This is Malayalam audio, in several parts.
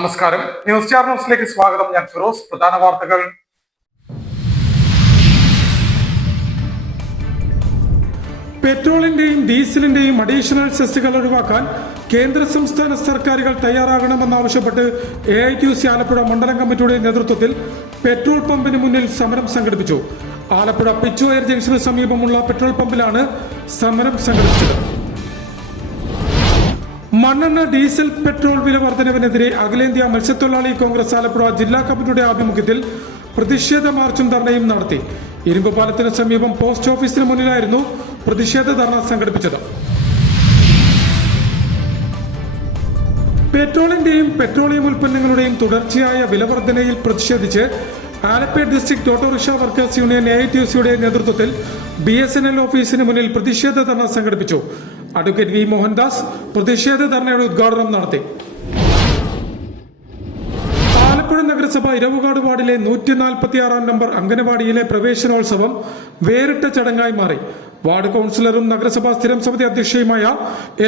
നമസ്കാരം. ന്യൂസ് സ്റ്റാർ ന്യൂസിലേക്ക് സ്വാഗതം. ഞാൻ ഫിറോസ്. പ്രധാന വാർത്തകൾ. പെട്രോളിന്റെയും ഡീസലിന്റെയും അഡീഷണൽ സെസ്സുകൾ ഒഴിവാക്കാൻ കേന്ദ്ര സംസ്ഥാന സർക്കാരുകൾ തയ്യാറാകണമെന്നാവശ്യപ്പെട്ട് AITUC ആലപ്പുഴ മണ്ഡലം കമ്മിറ്റിയുടെ നേതൃത്വത്തിൽ പെട്രോൾ പമ്പിന് മുന്നിൽ സമരം സംഘടിപ്പിച്ചു. ആലപ്പുഴ പിച്ചോയർ ജംഗ്ഷന് സമീപമുള്ള പെട്രോൾ പമ്പിലാണ് സമരം സംഘടിപ്പിച്ചത്. മണ്ണെണ്ണ, ഡീസൽ, പെട്രോൾ വില വർധനവിനെതിരെ അഖിലേന്ത്യാ മത്സ്യത്തൊഴിലാളി കോൺഗ്രസ് ആലപ്പുഴ ജില്ലാ കമ്മിറ്റിയുടെ ആഭിമുഖ്യത്തിൽ പ്രതിഷേധ മാർച്ചും ധർണയും നടത്തി. ഇരുമ്പുപാലത്തിന് സമീപം പോസ്റ്റ് ഓഫീസിന് മുന്നിലായിരുന്നു പ്രതിഷേധ ധർണ സംഘടിപ്പിച്ചത്. പെട്രോളിന്റെയും പെട്രോളിയം ഉൽപ്പന്നങ്ങളുടെയും തുടർച്ചയായ വിലവർധനയിൽ പ്രതിഷേധിച്ച് Alappuzha district autorickshaw workers union AITUCയുടെ നേതൃത്വത്തിൽ BSNL ഓഫീസിന് മുന്നിൽ പ്രതിഷേധ ധർണ സംഘടിപ്പിച്ചു. അഡ്വക്കേറ്റ് V മോഹൻദാസ് പ്രതിഷേധ ധർണയുടെ ഉദ്ഘാടനം നടത്തി. ആലപ്പുഴ നഗരസഭ ഇരവുകാട് വാർഡിലെ 146 നമ്പർ അംഗനവാടിയിലെ പ്രവേശനോത്സവം വേറിട്ട ചടങ്ങായി മാറി. വാർഡ് കൌൺസിലറും നഗരസഭാ സ്ഥിരം സമിതി അധ്യക്ഷയുമായ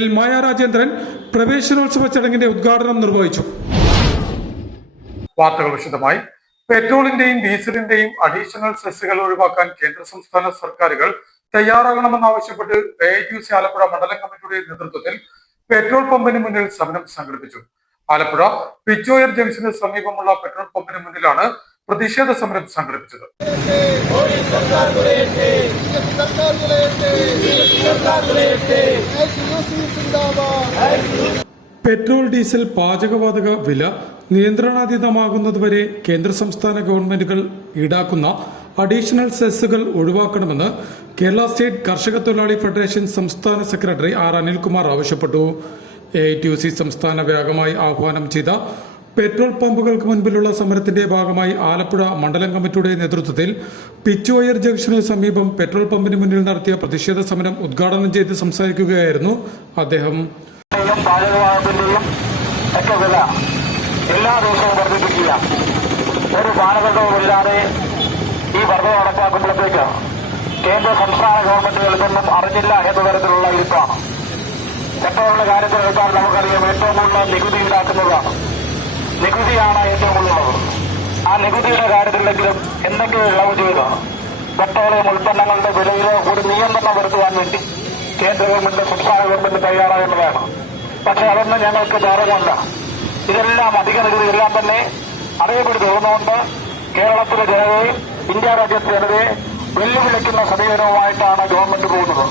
L മായ രാജേന്ദ്രൻ പ്രവേശനോത്സവ ചടങ്ങിന്റെ ഉദ്ഘാടനം നിർവഹിച്ചു. വാർത്തകൾ വിശദമായി. പെട്രോളിന്റെയും ഡീസലിന്റെയും അഡീഷണൽ സെസ്സുകൾ ഒഴിവാക്കാൻ കേന്ദ്ര സംസ്ഥാന സർക്കാരുകൾ തയ്യാറാകണമെന്നാവശ്യപ്പെട്ട് AITUC ആലപ്പുഴ മണ്ഡലം കമ്മിറ്റിയുടെ നേതൃത്വത്തിൽ പെട്രോൾ പമ്പിന് മുന്നിൽ സമരം സംഘടിപ്പിച്ചു. ആലപ്പുഴ പിച്ചോയർ ജംഗ്ഷന് സമീപമുള്ള പെട്രോൾ പമ്പിന് മുന്നിലാണ് പ്രതിഷേധ സമരം സംഘടിപ്പിച്ചത്. പെട്രോൾ, ഡീസൽ, പാചകവാതക വില നിയന്ത്രണാതീതമാകുന്നതുവരെ കേന്ദ്ര സംസ്ഥാന ഗവൺമെന്റുകൾ ഈടാക്കുന്ന അഡീഷണൽ സെസ്സുകൾ ഒഴിവാക്കണമെന്ന് കേരള സ്റ്റേറ്റ് കർഷക തൊഴിലാളി ഫെഡറേഷൻ സംസ്ഥാന സെക്രട്ടറി R അനിൽകുമാർ ആവശ്യപ്പെട്ടു. AITUC സംസ്ഥാന വ്യാപകമായി ആഹ്വാനം ചെയ്ത പെട്രോൾ പമ്പുകൾക്ക് മുൻപിലുള്ള സമരത്തിന്റെ ഭാഗമായി ആലപ്പുഴ മണ്ഡലം കമ്മിറ്റിയുടെ നേതൃത്വത്തിൽ പിച്ചോയർ ജംഗ്ഷന് സമീപം പെട്രോൾ പമ്പിന് മുന്നിൽ നടത്തിയ പ്രതിഷേധ സമരം ഉദ്ഘാടനം ചെയ്ത് സംസാരിക്കുകയായിരുന്നു അദ്ദേഹം. എല്ലാ ദിവസവും വർദ്ധിപ്പിക്കുക. ഒരു മാനദണ്ഡവുമില്ലാതെ ഈ വർധന നടപ്പാക്കുമ്പോഴത്തേക്ക് കേന്ദ്ര സംസ്ഥാന ഗവൺമെന്റുകൾക്കൊന്നും അറിഞ്ഞില്ല എന്ന തരത്തിലുള്ള ഇരിപ്പാണ്. പെട്രോളിന്റെ കാര്യത്തിലെടുത്താൽ നമുക്കറിയാം, ഏറ്റവും കൂടുതൽ നികുതി ഈടാക്കുന്നതാണ്. നികുതിയാണ് ഏറ്റവും കൂടുതലുള്ളത്. ആ നികുതിയുടെ കാര്യത്തിലെങ്കിലും എന്തെങ്കിലും ഇളവ് ചെയ്ത് പെട്രോളിയം ഉൽപ്പന്നങ്ങളുടെ വിലയിൽ ഒരു നിയന്ത്രണം വരുത്തുവാൻ വേണ്ടി കേന്ദ്ര ഗവൺമെന്റ്, സംസ്ഥാന ഗവൺമെന്റ് തയ്യാറാകുന്നതാണ്. പക്ഷെ അതൊന്നും ഞങ്ങൾക്ക് ബാധകമല്ല. ഇതെല്ലാം അധിക നികുതി എല്ലാം തന്നെ അതേപടി തുറന്നുകൊണ്ട് കേരളത്തിലെ ജനതയെ, ഇന്ത്യ രാജ്യത്തെ ജനതയെ വെല്ലുവിളിക്കുന്ന സമീപനവുമായിട്ടാണ് ഗവൺമെന്റ് പോകുന്നത്.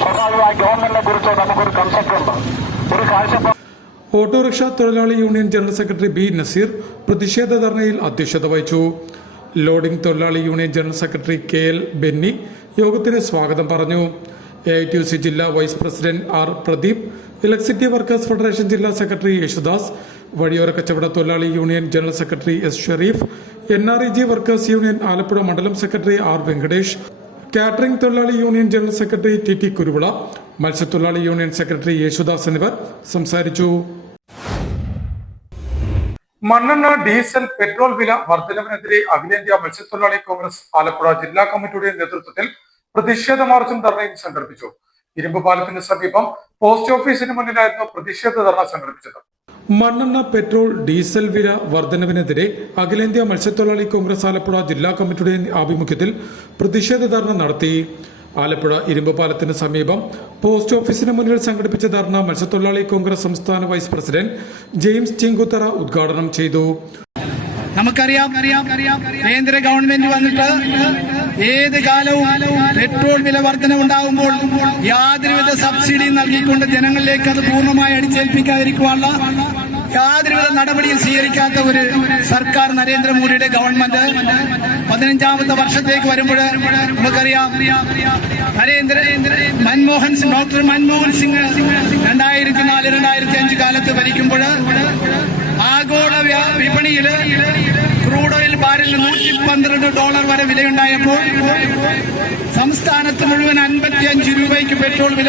സ്വാഭാവികമായി ഗവൺമെന്റിനെ കുറിച്ച് നമുക്കൊരു കൺസെപ്റ്റ് ഉണ്ട്, ഒരു കാഴ്ചപ്പാട്. ഓട്ടോറിക്ഷ തൊഴിലാളി union general secretary B Naseer പ്രതിഷേധ ധർണയിൽ അധ്യക്ഷത വഹിച്ചു. ലോഡിംഗ് തൊഴിലാളി union general secretary KL Benny യോഗത്തിന് സ്വാഗതം പറഞ്ഞു. AITUC ജില്ലാ vice president R Pradeep, electricity workers federation ജില്ലാ സെക്രട്ടറി യേശുദാസ്, വഴിയോര കച്ചവട തൊഴിലാളി union general secretary S Sharif, NREG workers union Alappuzha മണ്ഡലം സെക്രട്ടറി R വെങ്കടേഷ്, കാറ്ററിംഗ് തൊഴിലാളി union general secretary TT Kuruvila, മത്സ്യത്തൊഴിലാളി യൂണിയൻ സെക്രട്ടറി യേശുദാസ് എന്നിവർ സംസാരിച്ചു. മണ്ണെണ്ണ, ഡീസൽ, പെട്രോൾ വില വർധനവിനെതിരെ അഖിലേന്ത്യാ മത്സ്യത്തൊഴിലാളി കോൺഗ്രസ് ആലപ്പുഴ ജില്ലാ കമ്മിറ്റിയുടെ നേതൃത്വത്തിൽ പ്രതിഷേധ മാർച്ചും ധർണയും സംഘടിപ്പിച്ചു. ഇരുമ്പുപാലത്തിന് സമീപം പോസ്റ്റ് ഓഫീസിന് മുന്നിലായിരുന്നു പ്രതിഷേധ ധർണ സംഘടിപ്പിച്ചത്. മണ്ണെണ്ണ, പെട്രോൾ, ഡീസൽ വില വർധനവിനെതിരെ അഖിലേന്ത്യാ മത്സ്യത്തൊഴിലാളി കോൺഗ്രസ് ആലപ്പുഴ ജില്ലാ കമ്മിറ്റിയുടെ ആഭിമുഖ്യത്തിൽ പ്രതിഷേധ ധർണ നടത്തി. ആലപ്പുഴ ഇരുമ്പുപാലത്തിന് സമീപം പോസ്റ്റ് ഓഫീസിന് മുന്നിൽ സംഘടിപ്പിച്ച ധർണ മത്സ്യത്തൊഴിലാളി കോൺഗ്രസ് സംസ്ഥാന വൈസ് പ്രസിഡന്റ് ജെയിംസ് ചിങ്കുത്തറ ഉദ്ഘാടനം ചെയ്തു. നമുക്കറിയാം, കേന്ദ്ര ഗവൺമെന്റ് വന്നിട്ട് ഏത് കാലവും പെട്രോൾ വില വർധന ഉണ്ടാകുമ്പോൾ യാതൊരുവിധ സബ്സിഡി നൽകിക്കൊണ്ട് ജനങ്ങളിലേക്ക് അത് പൂർണ്ണമായി അടിച്ചേൽപ്പിക്കാതിരിക്കുവാനുള്ള യാതൊരുവിധ നടപടിയും സ്വീകരിക്കാത്ത ഒരു സർക്കാർ നരേന്ദ്രമോദിയുടെ ഗവൺമെന്റ് 15ാമത്തെ വർഷത്തേക്ക് വരുമ്പോൾ നമുക്കറിയാം, ഡോക്ടർ മൻമോഹൻ സിംഗ് 2004-2005 കാലത്ത് ഭരിക്കുമ്പോൾ ആഗോള വിപണിയിൽ ക്രൂഡ് ഓയിൽ ബാരലിന് $112 വരെ വിലയുണ്ടായപ്പോൾ സംസ്ഥാനത്ത് മുഴുവൻ 55 രൂപയ്ക്ക് പെട്രോൾ വില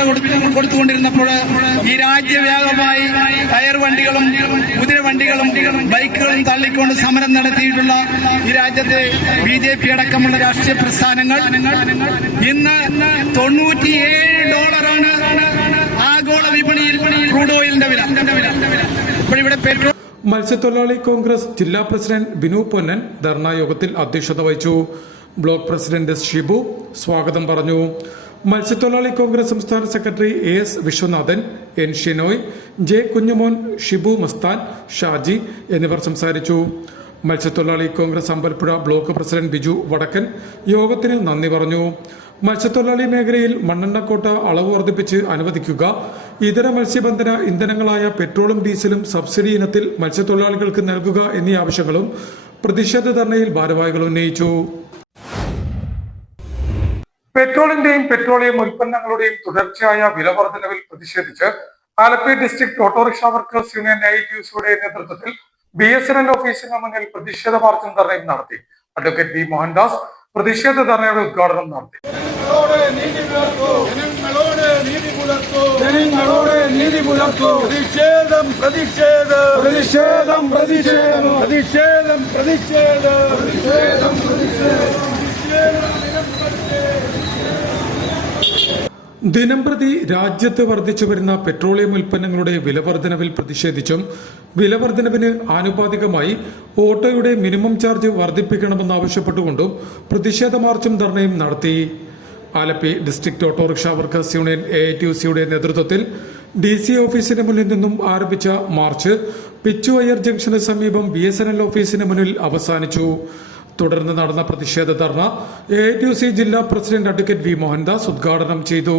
കൊടുത്തുകൊണ്ടിരുന്നപ്പോൾ ഈ രാജ്യവ്യാപകമായി ടയർ വണ്ടികളും കുതിരവണ്ടികളും ബൈക്കുകളും തള്ളിക്കൊണ്ട് സമരം നടത്തിയിട്ടുള്ള ഈ രാജ്യത്തെ BJP അടക്കമുള്ള രാഷ്ട്രീയ പ്രസ്ഥാനങ്ങൾ ഇന്ന് $97 ആഗോള വിപണിയിൽ ക്രൂഡ് ഓയിലിന്റെ വില. ഇപ്പോൾ ഇവിടെ പെട്രോൾ മത്സ്യത്തൊഴിലാളി കോൺഗ്രസ് ജില്ലാ പ്രസിഡന്റ് ബിനു പൊന്നൻ ധർണായോഗത്തിൽ അധ്യക്ഷത വഹിച്ചു. ബ്ലോക്ക് പ്രസിഡന്റ് എസ് ഷിബു സ്വാഗതം പറഞ്ഞു. മത്സ്യത്തൊഴിലാളി കോൺഗ്രസ് സംസ്ഥാന secretary AS Viswanathan, N Shinoy, J Kunjumon, Shibu Mastan, Shaji എന്നിവർ സംസാരിച്ചു. മത്സ്യത്തൊഴിലാളി കോൺഗ്രസ് അമ്പലപ്പുഴ ബ്ലോക്ക് പ്രസിഡന്റ് ബിജു വടക്കൻ യോഗത്തിന് നന്ദി പറഞ്ഞു. മത്സ്യത്തൊഴിലാളി മേഖലയിൽ മണ്ണെണ്ണക്കോട്ട അളവ് വർദ്ധിപ്പിച്ച് അനുവദിക്കുക, ഇതര മത്സ്യബന്ധന ഇന്ധനങ്ങളായ പെട്രോളും ഡീസലും സബ്സിഡി ഇനത്തിൽ മത്സ്യത്തൊഴിലാളികൾക്ക് നൽകുക എന്നീ ആവശ്യങ്ങളും പ്രതിഷേധ ധർണയിൽ ഭാരവാഹികൾ ഉന്നയിച്ചു. പെട്രോളിന്റെയും പെട്രോളിയം ഉൽപ്പന്നങ്ങളുടെയും തുടർച്ചയായ വില വർധനവിൽ പ്രതിഷേധിച്ച് Alleppey district autorickshaw workers union AITUCയുടെ നേതൃത്വത്തിൽ BSNL ഓഫീസിന് മുന്നിൽ പ്രതിഷേധ മാർച്ചും ധർണയും നടത്തി. അഡ്വക്കേറ്റ് V മോഹൻദാസ് പ്രതിഷേധ ധർണയുടെ ഉദ്ഘാടനം നടത്തി. ദിനംപ്രതി രാജ്യത്ത് വർദ്ധിച്ചു വരുന്ന പെട്രോളിയം ഉൽപ്പന്നങ്ങളുടെ വിലവർദ്ധനവിൽ പ്രതിഷേധിച്ചും വിലവർദ്ധനവിന് ആനുപാതികമായി ഓട്ടോയുടെ മിനിമം ചാർജ് വർദ്ധിപ്പിക്കണമെന്നാവശ്യപ്പെട്ടുകൊണ്ടും പ്രതിഷേധ മാർച്ചും ധർണയും നടത്തി. Alleppey district autorickshaw workers union AITUCയുടെ നേതൃത്വത്തിൽ DC ഓഫീസിന് മുന്നിൽ നിന്നും ആരംഭിച്ച മാർച്ച് പിച്ചുവയർ ജംഗ്ഷന് സമീപം BSNL ഓഫീസിന് മുന്നിൽ അവസാനിച്ചു. തുടർന്ന് നടന്ന പ്രതിഷേധ ധർണ AITUC ജില്ലാ പ്രസിഡന്റ് അഡ്വക്കേറ്റ് V മോഹൻദാസ് ഉദ്ഘാടനം ചെയ്തു.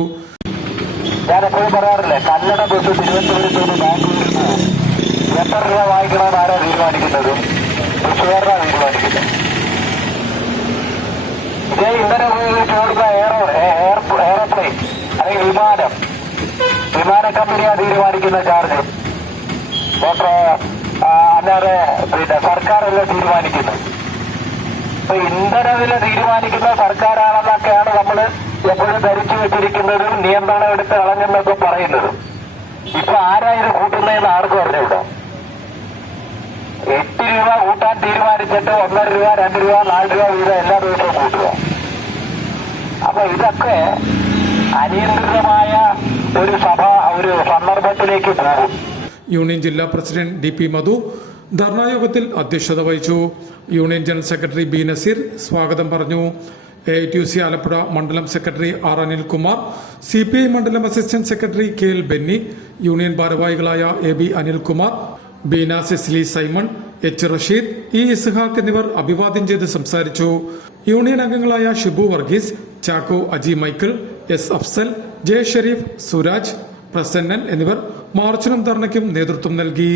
ഞാനെപ്പോഴും പറയാറില്ലേ, കല്ലട ബസ് തിരുവനന്തപുരത്ത് ബാംഗ്ലൂരിൽ എത്ര രൂപ വാങ്ങിക്കണമെന്ന് ആരാ തീരുമാനിക്കുന്നത്? തൃശ്ശൂരാണ് തീരുമാനിക്കുന്നത്. ഇതേ ഇന്ധനം ഉപയോഗിച്ച് ഓടുന്ന എയർപ്ലെയിൻ അല്ലെങ്കിൽ വിമാന കമ്പനിയാണ് തീരുമാനിക്കുന്ന ചാർജ്. അല്ലാതെ സർക്കാരല്ല തീരുമാനിക്കുന്നത്. ഇന്ധനവില തീരുമാനിക്കുന്ന സർക്കാരാണെന്നൊക്കെയാണ് നമ്മൾ എപ്പോഴും ധരിച്ചു വെച്ചിരിക്കുന്നതും നിയന്ത്രണം എടുത്ത് കളഞ്ഞെന്നൊക്കെ പറയുന്നത്. ഇപ്പൊ ആരാ ഇത് കൂട്ടുന്നതെന്ന് ആർക്കും അറിഞ്ഞൂടാ. 8 രൂപ കൂട്ടാൻ തീരുമാനിച്ചിട്ട് 1.5 രൂപ, 2 രൂപ, 4 രൂപ വീതം എല്ലാ ദിവസവും കൂട്ടുക. അപ്പൊ ഇതൊക്കെ അനിയന്ത്രിതമായ ഒരു സന്ദർഭത്തിലേക്ക് പോകും. യൂണിയൻ ജില്ലാ പ്രസിഡന്റ് DP മധു ധർണായോഗത്തിൽ അധ്യക്ഷത വഹിച്ചു. Union general secretary B Naseer സ്വാഗതം പറഞ്ഞു. AITUC ആലപ്പുഴ മണ്ഡലം സെക്രട്ടറി R അനിൽകുമാർ, CPI മണ്ഡലം assistant secretary KL Benny, union ഭാരവാഹികളായ AB Anilkumar, Beena Cicily Simon, H Rasheed, E Ishaq എന്നിവർ അഭിവാദ്യം ചെയ്ത് സംസാരിച്ചു. യൂണിയൻ അംഗങ്ങളായ ഷിബു വർഗീസ്, ചാക്കോ അജി മൈക്കിൾ, S അഫ്സൽ, J ഷെരീഫ്, സുരാജ്, പ്രസന്നൻ എന്നിവർ മാർച്ചിനും ധർണയ്ക്കും നേതൃത്വം നൽകി.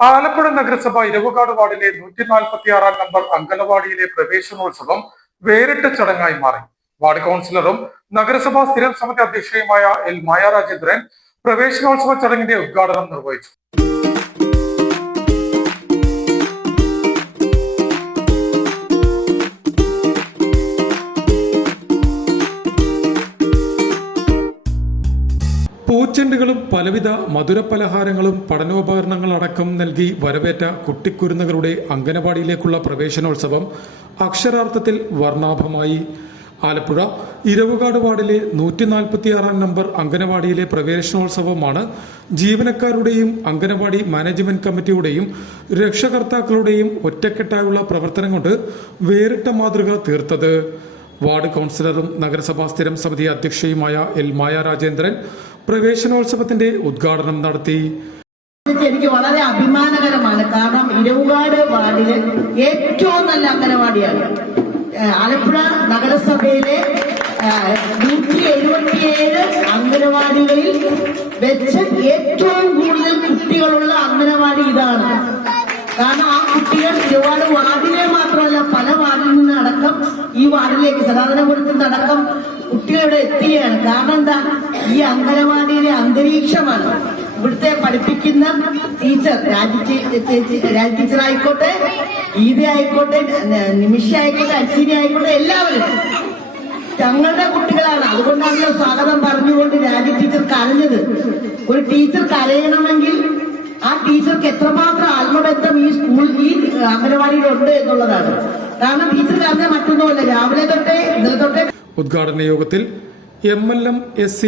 ആലപ്പുഴ നഗരസഭ ഇരവുകാട് വാർഡിലെ 146 നമ്പർ അംഗനവാടിയിലെ പ്രവേശനോത്സവം വേറിട്ട ചടങ്ങായി മാറി. വാർഡ് കൌൺസിലറും നഗരസഭാ സ്ഥിരം സമിതി അധ്യക്ഷയുമായ L മായ രാജേന്ദ്രൻ പ്രവേശനോത്സവ ചടങ്ങിന്റെ ഉദ്ഘാടനം നിർവഹിച്ചു. പൂച്ചെണ്ടുകളും പലവിധ മധുര പലഹാരങ്ങളും പഠനോപകരണങ്ങളടക്കം നൽകി വരവേറ്റ കുട്ടിക്കുരുന്നുകളുടെ അംഗനവാടിയിലേക്കുള്ള പ്രവേശനോത്സവം അക്ഷരാർത്ഥത്തിൽ വർണ്ണാഭമായി. ആലപ്പുഴ ഇരവുകാട് വാർഡിലെ 146 നമ്പർ അംഗനവാടിയിലെ പ്രവേശനോത്സവമാണ് ജീവനക്കാരുടെയും അംഗനവാടി മാനേജ്മെന്റ് കമ്മിറ്റിയുടെയും രക്ഷകർത്താക്കളുടെയും ഒറ്റക്കെട്ടായുള്ള പ്രവർത്തനം കൊണ്ട് വേറിട്ട മാതൃക തീർത്തത്. വാർഡ് കൌൺസിലറും നഗരസഭാ സ്ഥിരം സമിതി അധ്യക്ഷയുമായ L മായ രാജേന്ദ്രൻ പ്രവേശനോത്സവത്തിന്റെ ഉദ്ഘാടനം നടത്തി. എനിക്ക് വളരെ അഭിമാനകരമാണ്. കാരണം ഇരവുകാട് വാർഡിലെ ഏറ്റവും നല്ല അംഗനവാടിയാണ്. ആലപ്പുഴ നഗരസഭയിലെ 177 അംഗനവാടികളിൽ വെച്ച് ഏറ്റവും കൂടുതൽ കുട്ടികളുള്ള അംഗനവാടി ഇതാണ്. കാരണം ആ കുട്ടികൾ ഒരുപാട് വാർഡിലെ മാത്രമല്ല പല വാർഡിൽ നിന്ന് അടക്കം ഈ വാർഡിലേക്ക് സദാനപുരത്തിൽ നിന്നടക്കം കുട്ടികളുടെ എത്തുകയാണ്. കാരണം എന്താ, ഈ അംഗനവാടിയിലെ അന്തരീക്ഷമാണ്. ഇവിടുത്തെ പഠിപ്പിക്കുന്ന ടീച്ചർ രാജി ടീച്ചർ ആയിക്കോട്ടെ, ഗീത ആയിക്കോട്ടെ, നിമിഷ ആയിക്കോട്ടെ, അശ്വിനി ആയിക്കോട്ടെ, എല്ലാവരും തങ്ങളുടെ കുട്ടികളാണ്. അതുകൊണ്ടാണല്ലോ സ്വാഗതം പറഞ്ഞുകൊണ്ട് രാജി ടീച്ചർ കരഞ്ഞത്. ഒരു ടീച്ചർ കരയണമെങ്കിൽ ആ ടീച്ചർക്ക് എത്രമാത്രം ആത്മബന്ധം ഈ അംഗനവാടിയിലുണ്ട് എന്നുള്ളതാണ്. കാരണം ടീച്ചർ കരഞ്ഞ മറ്റൊന്നുമല്ല, രാവിലെ തൊട്ടേ ഇന്നലെ തൊട്ടേ. ഉദ്ഘാടന യോഗത്തിൽ MLM SC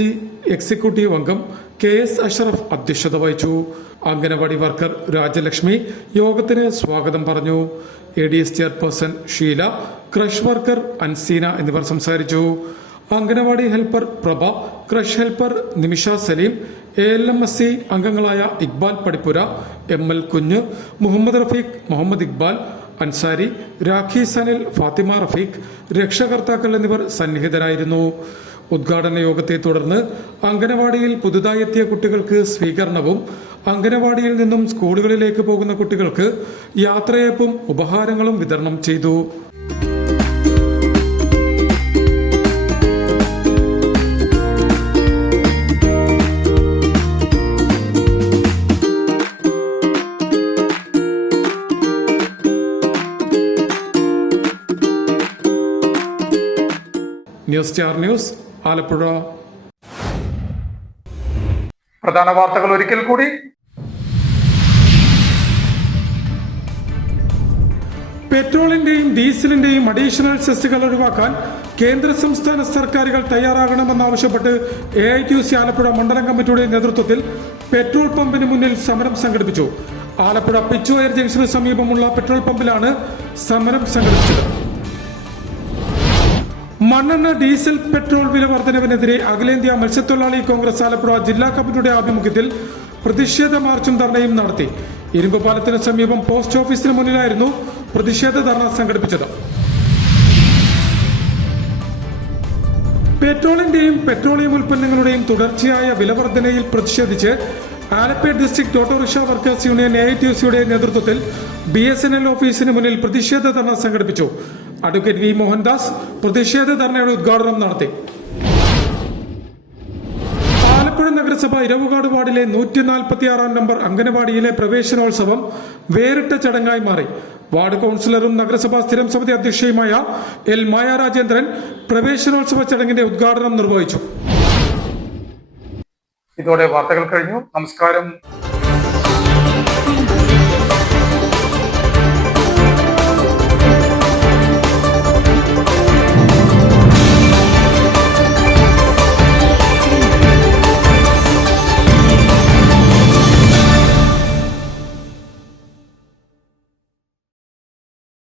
എക്സിക്യൂട്ടീവ് അംഗം KS അഷറഫ് അധ്യക്ഷത വഹിച്ചു. അംഗനവാടി വർക്കർ രാജലക്ഷ്മി യോഗത്തിന് സ്വാഗതം പറഞ്ഞു. ADS chairperson Sheela, creche worker Anseena എന്നിവർ സംസാരിച്ചു. Anganwadi helper Prabha, creche helper Nimisha Saleem, ALMSC അംഗങ്ങളായ ഇക്ബാൽ പടിപ്പുര, ML കുഞ്ഞ്, മുഹമ്മദ് റഫീഖ്, മുഹമ്മദ് ഇക്ബാൽ അൻസാരി, രാഖി സനിൽ, ഫാത്തിമ റഫീഖ്, രക്ഷകർത്താക്കൾ എന്നിവർ സന്നിഹിതരായിരുന്നു. ഉദ്ഘാടന യോഗത്തെ തുടർന്ന് അംഗനവാടിയിൽ പുതുതായി എത്തിയ കുട്ടികൾക്ക് സ്വീകരണവും അംഗനവാടിയിൽ നിന്നും സ്കൂളുകളിലേക്ക് പോകുന്ന കുട്ടികൾക്ക് യാത്രയയപ്പും ഉപഹാരങ്ങളും വിതരണം ചെയ്തു. News star news, Alappuzha. പ്രധാന വാർത്തകൾ ഒരിക്കൽ കൂടി. പെട്രോളിന്റെയും ഡീസലിന്റെയും അഡീഷണൽ സെസ്സുകൾ ഒഴിവാക്കാൻ കേന്ദ്ര സംസ്ഥാന സർക്കാരുകൾ തയ്യാറാകണമെന്നാവശ്യപ്പെട്ട് AITUC ആലപ്പുഴ മണ്ഡലം കമ്മിറ്റിയുടെ നേതൃത്വത്തിൽ പെട്രോൾ പമ്പിന് മുന്നിൽ സമരം സംഘടിപ്പിച്ചു. ആലപ്പുഴ പിച്ചുവയർ ജംഗ്ഷന് സമീപമുള്ള പെട്രോൾ പമ്പിലാണ് സമരം സംഘടിപ്പിച്ചത്. മണ്ണെണ്ണ, ഡീസൽ, പെട്രോൾ വില വർധനവിനെതിരെ അഖിലേന്ത്യാ മത്സ്യത്തൊഴിലാളി കോൺഗ്രസ് ആലപ്പുഴ ജില്ലാ കമ്മിറ്റിയുടെ ആഭിമുഖ്യത്തിൽ പ്രതിഷേധ മാർച്ചും ധർണയും നടത്തി. ഇരുമ്പ് പാലത്തിന് സമീപം പോസ്റ്റ് ഓഫീസിന് മുന്നിലായിരുന്നു പ്രതിഷേധ ധർണ സംഘടിപ്പിച്ചത്. പെട്രോളിന്റെയും പെട്രോളിയം ഉൽപ്പന്നങ്ങളുടെയും തുടർച്ചയായ വിലവർധനയിൽ പ്രതിഷേധിച്ച് Alappuzha district autorickshaw workers union AITUCയുടെ നേതൃത്വത്തിൽ BSNL ഓഫീസിന് മുന്നിൽ പ്രതിഷേധ ധർണ സംഘടിപ്പിച്ചു. അഡ്വക്കേറ്റ് V മോഹൻദാസ് പ്രതിഷേധ ധർണയുടെ ഉദ്ഘാടനം നടത്തി. ആലപ്പുഴ നഗരസഭ ഇരവുകാട് വാർഡിലെ 146 നമ്പർ അംഗനവാടിയിലെ പ്രവേശനോത്സവം വേറിട്ട ചടങ്ങായി മാറി. വാർഡ് കൌൺസിലറും നഗരസഭാ സ്ഥിരം സമിതി അധ്യക്ഷയുമായ L മായ രാജേന്ദ്രൻ പ്രവേശനോത്സവ ചടങ്ങിന്റെ ഉദ്ഘാടനം നിർവഹിച്ചു. ഇതോടെ വാർത്തകൾ കഴിഞ്ഞു. നമസ്കാരം.